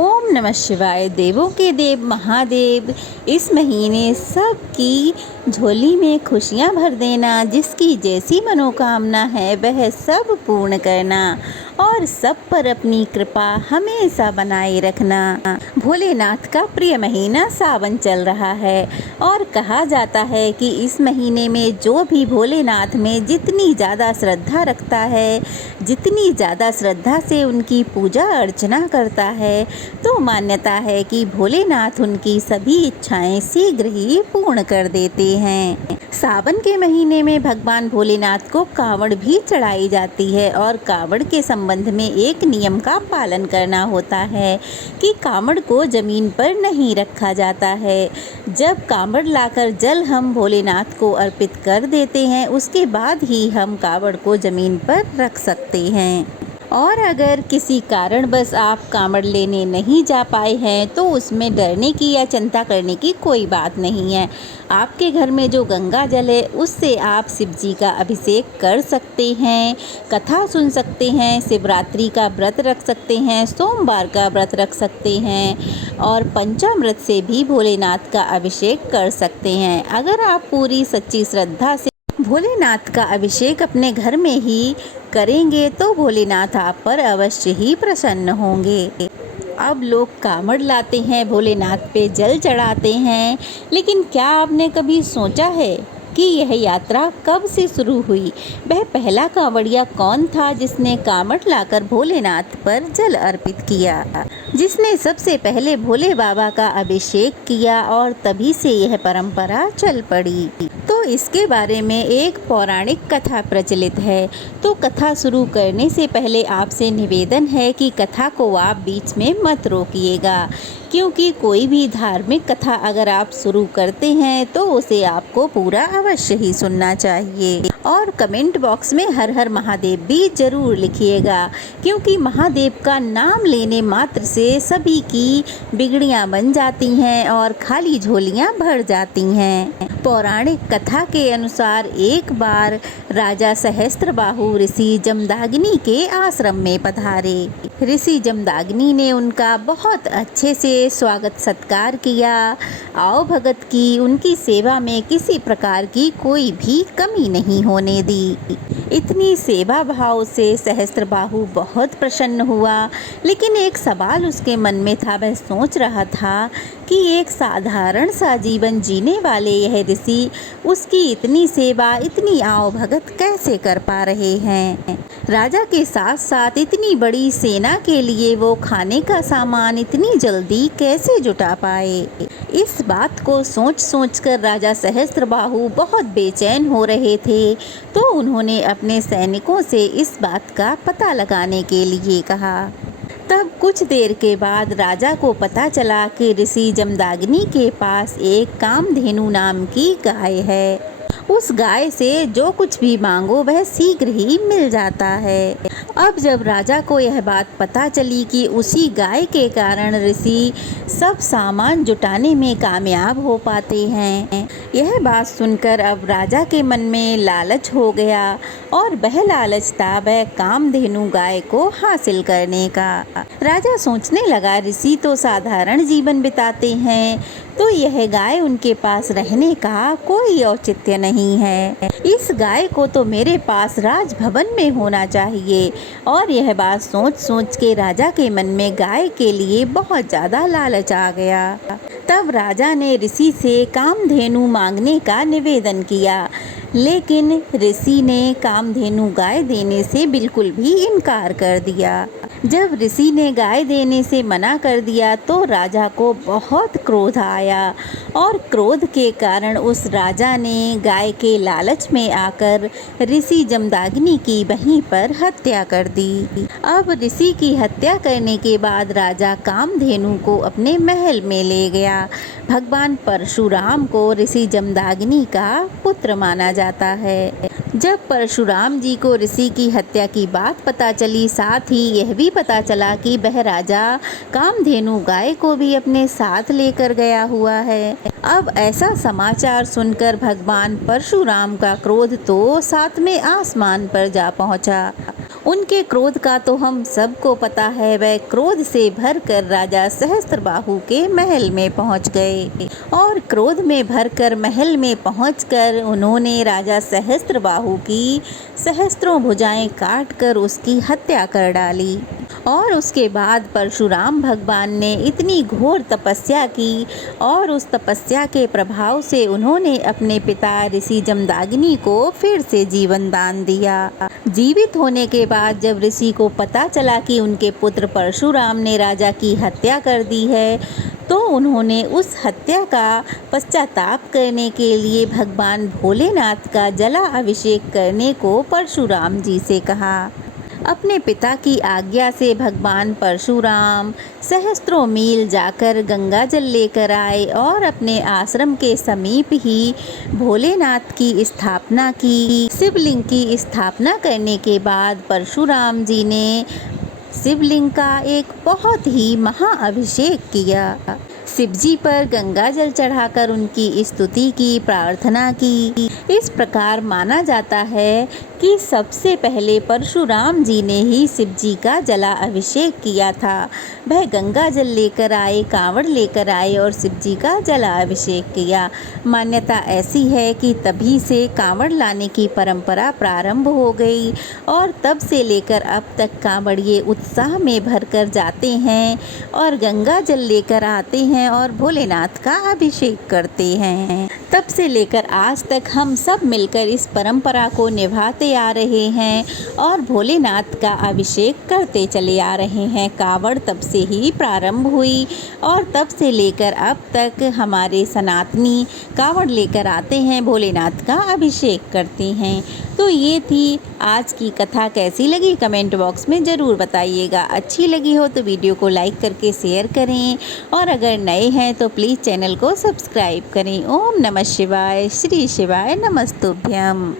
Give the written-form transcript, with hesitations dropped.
ओम नमः शिवाय। देवों के देव महादेव इस महीने सबकी झोली में खुशियां भर देना, जिसकी जैसी मनोकामना है वह सब पूर्ण करना और सब पर अपनी कृपा हमेशा बनाए रखना। भोलेनाथ का प्रिय महीना सावन चल रहा है और कहा जाता है कि इस महीने में जो भी भोलेनाथ में जितनी ज़्यादा श्रद्धा रखता है, जितनी ज़्यादा श्रद्धा से उनकी पूजा अर्चना करता है, तो मान्यता है कि भोलेनाथ उनकी सभी इच्छाएं शीघ्र ही पूर्ण कर देते हैं। सावन के महीने में भगवान भोलेनाथ को कांवड़ भी चढ़ाई जाती है और कांवड़ के संबंध में एक नियम का पालन करना होता है कि कांवड़ को जमीन पर नहीं रखा जाता है। जब कांवड़ लाकर जल हम भोलेनाथ को अर्पित कर देते हैं, उसके बाद ही हम कांवड़ को जमीन पर रख सकते हैं। और अगर किसी कारणवश आप कांवड़ लेने नहीं जा पाए हैं तो उसमें डरने की या चिंता करने की कोई बात नहीं है। आपके घर में जो गंगा जल है उससे आप शिव जी का अभिषेक कर सकते हैं, कथा सुन सकते हैं, शिवरात्रि का व्रत रख सकते हैं, सोमवार का व्रत रख सकते हैं और पंचामृत से भी भोलेनाथ का अभिषेक कर सकते हैं। अगर आप पूरी सच्ची श्रद्धा से भोलेनाथ का अभिषेक अपने घर में ही करेंगे तो भोलेनाथ आप पर अवश्य ही प्रसन्न होंगे। अब लोग कांवड़ लाते हैं, भोलेनाथ पे जल चढ़ाते हैं, लेकिन क्या आपने कभी सोचा है कि यह यात्रा कब से शुरू हुई? वह पहला कांवड़िया कौन था जिसने कांवड़ लाकर भोलेनाथ पर जल अर्पित किया, जिसने सबसे पहले भोले बाबा का अभिषेक किया और तभी से यह परंपरा चल पड़ी? तो इसके बारे में एक पौराणिक कथा प्रचलित है। तो कथा शुरू करने से पहले आपसे निवेदन है कि कथा को आप बीच में मत रोकिएगा, क्योंकि कोई भी धार्मिक कथा अगर आप शुरू करते हैं तो उसे आपको पूरा अवश्य ही सुनना चाहिए। और कमेंट बॉक्स में हर हर महादेव भी जरूर लिखिएगा, क्योंकि महादेव का नाम लेने मात्र से सभी की बिगड़ियां बन जाती हैं और खाली झोलियां भर जाती हैं। पौराणिक कथा के अनुसार एक बार राजा सहस्त्रबाहु ऋषि जमदाग्नि के आश्रम में पधारे। ऋषि जमदाग्नि ने उनका बहुत अच्छे से स्वागत सत्कार किया, आओ भगत की, उनकी सेवा में किसी प्रकार की कोई भी कमी नहीं होने दी। इतनी सेवा भाव से सहस्त्रबाहु बहुत प्रसन्न हुआ, लेकिन एक सवाल उसके मन में था। वह सोच रहा था कि एक साधारण सा जीवन जीने वाले यह ऋषि उसकी इतनी सेवा, इतनी आओ भगत कैसे कर पा रहे हैं। राजा के साथ साथ इतनी बड़ी सेना के लिए वो खाने का सामान इतनी जल्दी कैसे जुटा पाए। इस बात को सोच सोच कर राजा सहस्त्रबाहु बहुत बेचैन हो रहे थे, तो उन्होंने अपने सैनिकों से इस बात का पता लगाने के लिए कहा। तब कुछ देर के बाद राजा को पता चला कि ऋषि जमदाग्नि के पास एक कामधेनु नाम की गाय है। उस गाय से जो कुछ भी मांगो वह शीघ्र ही मिल जाता है। अब जब राजा को यह बात पता चली कि उसी गाय के कारण ऋषि सब सामान जुटाने में कामयाब हो पाते हैं, यह बात सुनकर अब राजा के मन में लालच हो गया और वह लालच था वह कामधेनु गाय को हासिल करने का। राजा सोचने लगा, ऋषि तो साधारण जीवन बिताते हैं, तो यह गाय उनके पास रहने का कोई औचित्य नहीं है। इस गाय को तो मेरे पास राजभवन में होना चाहिए। और यह बात सोच सोच के राजा के मन में गाय के लिए बहुत ज़्यादा लालच आ गया। तब राजा ने ऋषि से कामधेनु मांगने का निवेदन किया, लेकिन ऋषि ने कामधेनु गाय देने से बिल्कुल भी इनकार कर दिया। जब ऋषि ने गाय देने से मना कर दिया तो राजा को बहुत क्रोध आया और क्रोध के कारण उस राजा ने गाय के लालच में आकर ऋषि जमदाग्नि की वहीं पर हत्या कर दी। अब ऋषि की हत्या करने के बाद राजा कामधेनु को अपने महल में ले गया। भगवान परशुराम को ऋषि जमदाग्नि का पुत्र माना जाता है। जब परशुराम जी को ऋषि की हत्या की बात पता चली, साथ ही यह भी पता चला कि वह राजा कामधेनु गाय को भी अपने साथ लेकर गया हुआ है। अब ऐसा समाचार सुनकर भगवान परशुराम का क्रोध तो सातवें आसमान पर जा पहुंचा। उनके क्रोध का तो हम सबको पता है। वह क्रोध से भरकर राजा सहस्त्रबाहु के महल में पहुंच गए और क्रोध में भरकर महल में पहुंचकर उन्होंने राजा सहस्त्रबाहु की सहस्त्रों भुजाएं काटकर उसकी हत्या कर डाली। और उसके बाद परशुराम भगवान ने इतनी घोर तपस्या की और उस तपस्या के प्रभाव से उन्होंने अपने पिता ऋषि जमदग्नि को फिर से जीवन दान दिया। जीवित होने के बाद जब ऋषि को पता चला कि उनके पुत्र परशुराम ने राजा की हत्या कर दी है, तो उन्होंने उस हत्या का पश्चाताप करने के लिए भगवान भोलेनाथ का जला अभिषेक करने को परशुराम जी से कहा। अपने पिता की आज्ञा से भगवान परशुराम सहस्त्रों मील जाकर गंगा जल लेकर आए और अपने आश्रम के समीप ही भोलेनाथ की स्थापना की। शिवलिंग की स्थापना करने के बाद परशुराम जी ने शिवलिंग का एक बहुत ही महाअभिषेक किया। शिवजी पर गंगा जल चढ़ाकर उनकी स्तुति की, प्रार्थना की। इस प्रकार माना जाता है कि सबसे पहले परशुराम जी ने ही शिवजी का जला अभिषेक किया था। वह गंगा जल लेकर आए, कांवड़ लेकर आए और शिवजी का जला अभिषेक किया। मान्यता ऐसी है कि तभी से कांवड़ लाने की परंपरा प्रारंभ हो गई और तब से लेकर अब तक कांवड़िए उत्साह में भरकर जाते हैं और गंगा जल लेकर आते हैं और भोलेनाथ का अभिषेक करते हैं। तब से लेकर आज तक हम सब मिलकर इस परंपरा को निभाते आ रहे हैं और भोलेनाथ का अभिषेक करते चले आ रहे हैं। कांवड़ तब से ही प्रारंभ हुई और तब से लेकर अब तक हमारे सनातनी कांवड़ लेकर आते हैं, भोलेनाथ का अभिषेक करते हैं। तो ये थी आज की कथा। कैसी लगी कमेंट बॉक्स में ज़रूर बताइएगा। अच्छी लगी हो तो वीडियो को लाइक करके शेयर करें और अगर नए हैं तो प्लीज़ चैनल को सब्सक्राइब करें। ओम नमः शिवाय। श्री शिवाय नमस्तुभ्यम।